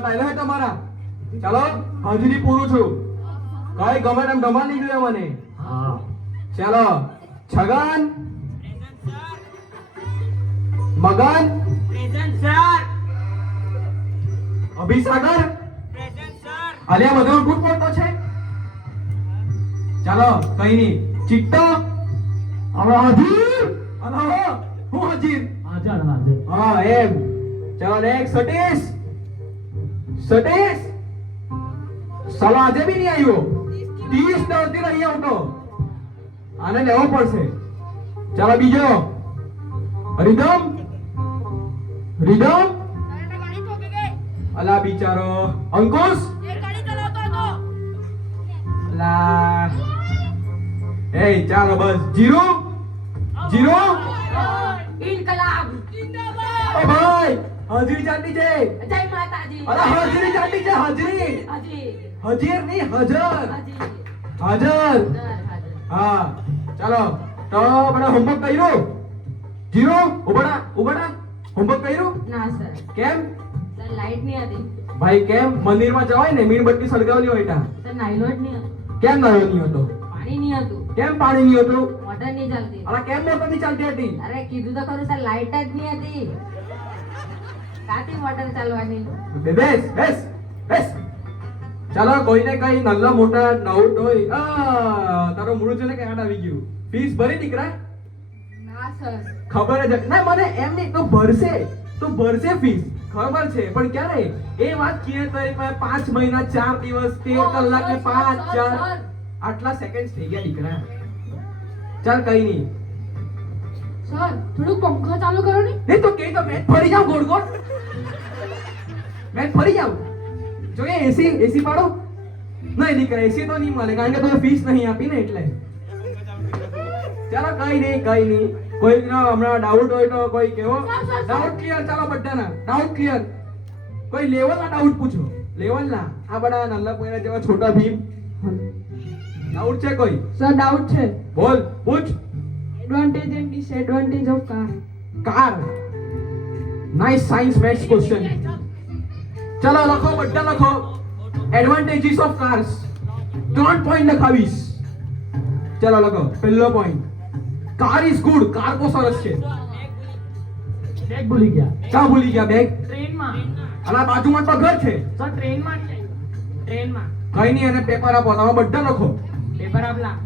Result આવેલા હે તમારા? ચાલો હાજરી પૂરું છું. કઈ ગમે તેમ ધમાલ નહીં જોઈએ મને. હા. ચાલો Chhagan, Magan, present sir. Abhisagar, present sir. અલ્યા બધો ગુડ પડતો છે. ચાલો કઈ નહીં. ચિત્તો, હવે હાજર. હલો હું હાજર. હાજર હાજર. હા એમ. ચાલો નેક્સ્ટ સતીશ. સતીશ સાલો આજે બી નહીં આવ્યો. 30 દર્દી નહીં આવતો. આને લેવો પડશે. ચાલો બીજો રિધમ. રિધમ અલા બિચારો અંકુશ. અલા એ ચાલો બસ જીરો જીરો. ઇન્કલાબ ઓ ભાઈ હાજરી ચાટી છે. જય માતાજી. અલા હાજરી ચાટી છે. હાજરી હાજી હાજર નહીં હાજર. હાજી હાજર. હાજર. હા ચાલો તો બડા હોમવર્ક કર્યું? જીરો ઉભડા ઉભડા હોમવર્ક કર્યું? ના સર કેમ સર લાઈટ નહીં હતી. ભાઈ કેમ મંદિરમાં જવાય ને મીણબત્તી સળગાવલી હોય તા? સર નાઈલો જ નહીં હતો. કેમ નયો નહીં હતો? પાણી નહીં હતું. કેમ પાણી નહીં હતું? મોટર નહીં ચાલતી. અલા કેમ મોટર નહીં ચાલતી હતી? અરે કીધું તો ખરું સર લાઈટ જ નહીં હતી. કાથી મોટર ચાલવાની? બેસ બેસ બેસ. ચાલો કોઈને કઈ નલ્લા મોટા ડાઉટ હોય. તારો મૂળ છે ને કે યાદ આવી ગયું. ફીસ ભરી દીકરા? ના સર ખબર જ ના મને એમ નહીં તો ભરશે ફીસ ખબર છે પણ ક્યારે એ વાત કીએ તો 5 મહિના 4 દિવસ 13 કલાક ને 5 4 આટલા સેકન્ડ થઈ ગયા દીકરા. ચાલ કઈ નહીં. સર થોડું પંખો ચાલુ કરો ને. નહીં તો કઈ તો મેચ ફરી જાવ ગોળ ગોળ. મેચ ફરી જાવ. જોઈએ એસી પાડો. નહીં દીકરા એસી તો નહીં મળે કારણ કે તમે ફીસ નહીં આપી ને એટલે. ચાલો કઈ નહીં કોઈ હમણાં ડાઉટ હોય તો કોઈ કેવો. Doubt clear. ચાલો બધાના ડાઉટ ક્લિયર. કોઈ લેવલના ડાઉટ પૂછો. લેવલના આ બડા નલ્લા પોયરા જેવા છોટા ભીમ ડાઉટ છે કોઈ? સર ડાઉટ છે. બોલ પૂછ. Advantage and disadvantage of car. Nice science maths question. ચાલો લખો બધા લખો. એડવાન્ટેજીસ ઓફ કાર્સ 3 પોઈન્ટ લખાવીશ. ચાલો લખો. પહેલો point car is good. Car બહુ સરસ છે. બેગ ભૂલી ગયા. ક્યાં ભૂલી ગયા બેગ? ટ્રેનમાં. અલા બાજુમાં તો ઘર છે. સર ટ્રેનમાં ટ્રેનમાં. કઈ નહીં એને પેપર આપો. તમે બધા લખો. પેપર આપલા.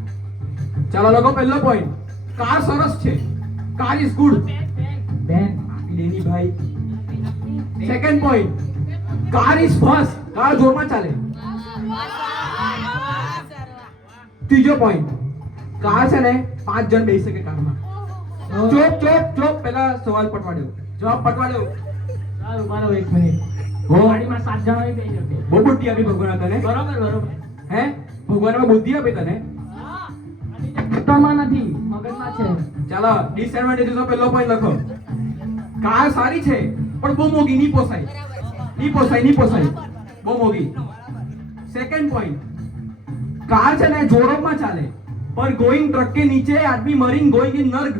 ચાલો લખો પહેલો પોઈન્ટ કાર સરસ છે. Car is good. બેન. લેની ભાઈ. Second point car is fast. Car જોરમાં ચાલે. ત્રીજો પોઈન્ટ કાર છે ને 5 જણ બેસી શકે કારમાં. ચોપ પહેલા સવાલ પટવા દો. જવાબ પટવા દો. સારું મારો 1 મિનિટ. ગાડીમાં 7 જણા બેસી શકે. બહુ બુદ્ધિ આપી ભગવાન તને. બરોબર. હે ભગવાનમાં બુદ્ધિ આપી તને. ઉત્તરમાં નથી મગજમાં છે. ચાલો ડિસએડવાન્ટેજીસ નો પહેલો પોઈન્ટ લખો. કાર સારી છે પણ બહુ મોંઘી. નહીં પોસાય. બહુ મોંઘી. સેકન્ડ પોઈન્ટ કાર છે ને જોરમમાં ચાલે पर गोइंग ट्रक के नीचे आदमी मरिंग गोइंग इन नर्क.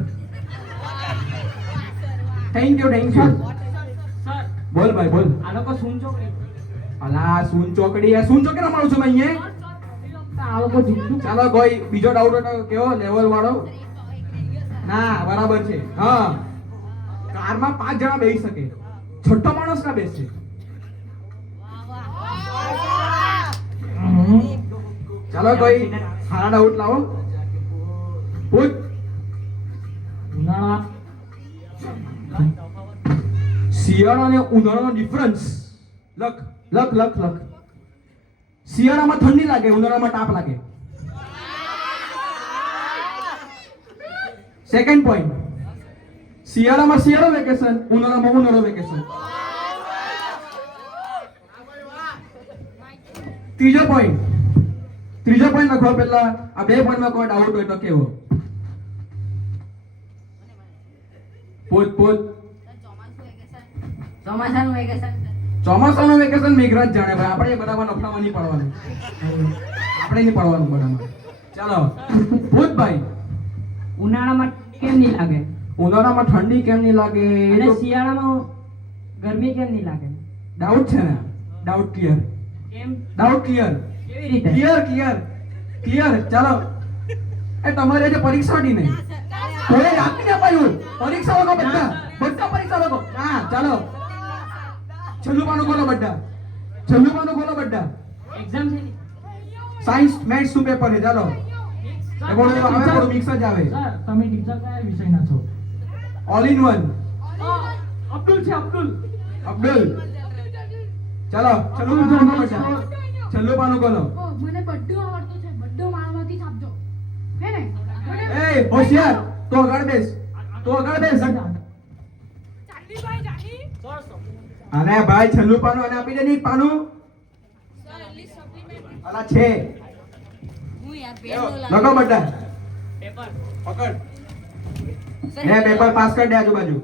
थैंक यू સર बोल भाई बोल. આ લોકો શું ચોકડી? અલા સૂન ચોકડી રમાડું છું મેં અહીંયા. આ લોકો જુઠ્ઠું. ચાલો કોઈ બીજો ડાઉટ હતો કેવો લેવલ વાળો? ના બરાબર છે. હા કારમાં 5 જણા બેસી શકે. છઠ્ઠો માણસ ના બેસે. ચાલો કોઈ સારા ડાઉટ લાવો. પૂછ. ઉનાળા શિયાળા અને ઉનાળાનો ડિફરન્સ લખ. શિયાળામાં ઠંડી લાગે, ઉનાળામાં તાપ લાગે. સેકન્ડ પોઈન્ટ શિયાળામાં શિયાળો વેકેશન, ઉનાળામાં ઉનાળો વેકેશન. ત્રીજો પોઈન્ટ લખો પહેલા. આ 2 પોઈન્ટમાં કોઈ ડાઉટ હોય તો કેવો? પોત ચોમાસાનું વેકેશન મેઘરાજ જાણે ભાઈ. આપણે બધામાં નફામાં નહીં પડવાનું. બધામાં. ચાલો ભૂતભાઈ. ઉનાળામાં કેમ નહીં લાગે? ઉનાળામાં ઠંડી કેમ નહીં લાગે? અને શિયાળામાં ગરમી કેમ નહીં લાગે? ડાઉટ છે ને? ડાઉટ ક્લિયર કેમ ડાઉટ ક્લિયર કેવી રીતે ક્લિયર ચાલો એ તમારે જે પરીક્ષા હતી ને કોઈ યાદ નહીં અપાયું પરીક્ષા લખો બધા પરીક્ષા લખો હા ચાલો છેલ્લું પાનું ખોલો બધા એક્ઝામ છે સાયન્સ મેથ્સ નું પેપર છે ચાલો એ બોલો આવે બોલો મિક્સ જ આવે સર તમે ટીચર કયા વિષયના છો ઓલ ઇન વન અબ્દુલ છે અબ્દુલ અબ્દુલ ચાલો છેલ્લું પાનું ખોલો બધા છેલ્લું પાનું ખોલો મને બધું આવડતું છે બધું મારામાંથી છાપજો હે ને એ હોશિયાર તો આગળ બેસ અરે ભાઈ છેલ્લું પાનું અને આપી દે ને એક પાનું અલા છે હું યાર પેન નો લખો બધા પેપર પકડ એ પેપર પાસ કર દે આજુબાજુ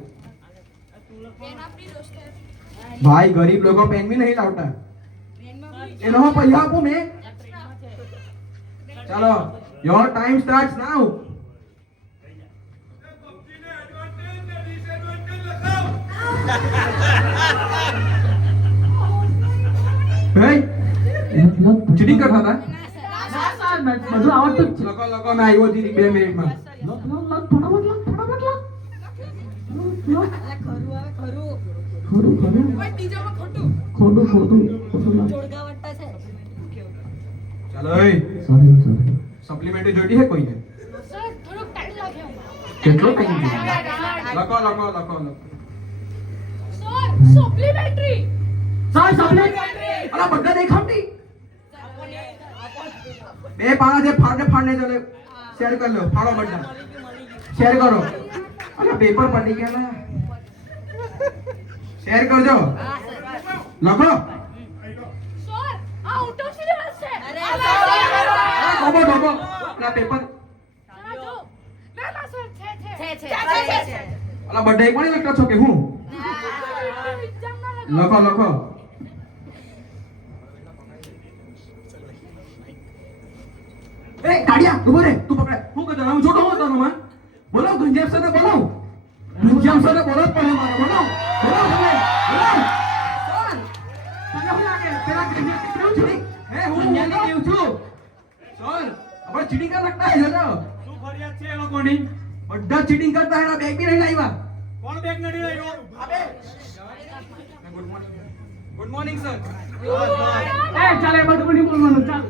ભાઈ ગરીબ લોકો પેન भी नहीं लावता એનો પૈસા આપું મેં ચાલો your time starts now cheating કરતા હતા બધું આવડતું જ છે લખો મેં આવ્યો હતી 2 મિનિટમાં ચાલો એ સપ્લિમેન્ટરી જોઈતી છે કોઈને કેટલો ટાઈમ લખો અલા બધા નહીં ખામતી બે પાના જે ફાડને ચાલે શેર કરી લો ફાડો બધા શેર કરો અલા પેપર પડી ગયા ના શેર કરજો લખો ઢોબો અલા પેપર અલા બધા એક પણ લખતા છો કે હું લખો એ કાડિયા ઉભો રે તું પકડ હું કદા હું છોટો હતો મન બોલો ગુંજામ સાથે બોલો જ પડે મારે બોલો તમે તને શું લાગે પેલા ગ્રેજ્યુએટ કેવું છે હે હું ન્યાની કેવું છું સર આપણે ચીટિંગ કર લગતા હે જો શું ફરિયાદ છે એ લોકોની? બધા ચીટિંગ કરતા હે બેગ બી નહીં લાવ્યા કોણ બેગ નથી લાવ્યો? ગુડ મોર્નિંગ સર ચાલે બધું નહીં બોલવાનું ચાલ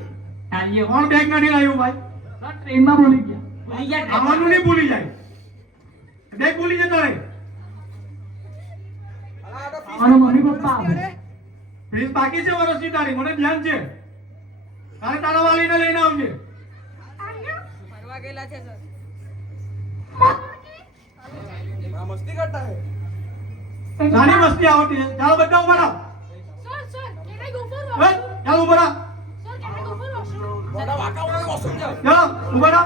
તાલીઓ કોણ બેગ નથી લાવ્યું ભાઈ? સર ટ્રેનમાં બોલી ગયા ભૂલી ગયા આવવાનું નહીં ભૂલી જાય. બેગ ભૂલી જતો રહે. મારો મમ્મી પપ્પા આવે ફીસ બાકી છે વર્ષની તારી, મને ધ્યાન છે. તારે તારા વાલીને લઈને આવજે. ફરવા ગયેલા છે સર મસ્તી કરતા હે સારી મસ્તી આવડતી છે. ચાલો બધા ઉભા રહો. હે, ચાલો ઉભા રહો. ચાલો ઉભા રહો.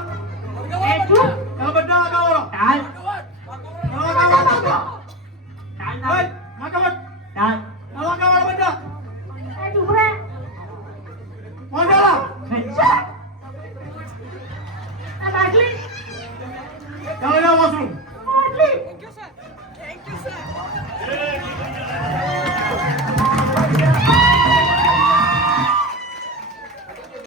ચાલો બધા આગળ વળો. ચાલ ચાલો આગળ વળો. ચાલ હે, આગળ વળ. ચાલ ચાલો આગળ વળો બધા. કોણ ચાલો? ચાલો જાઓ વોશરૂમ.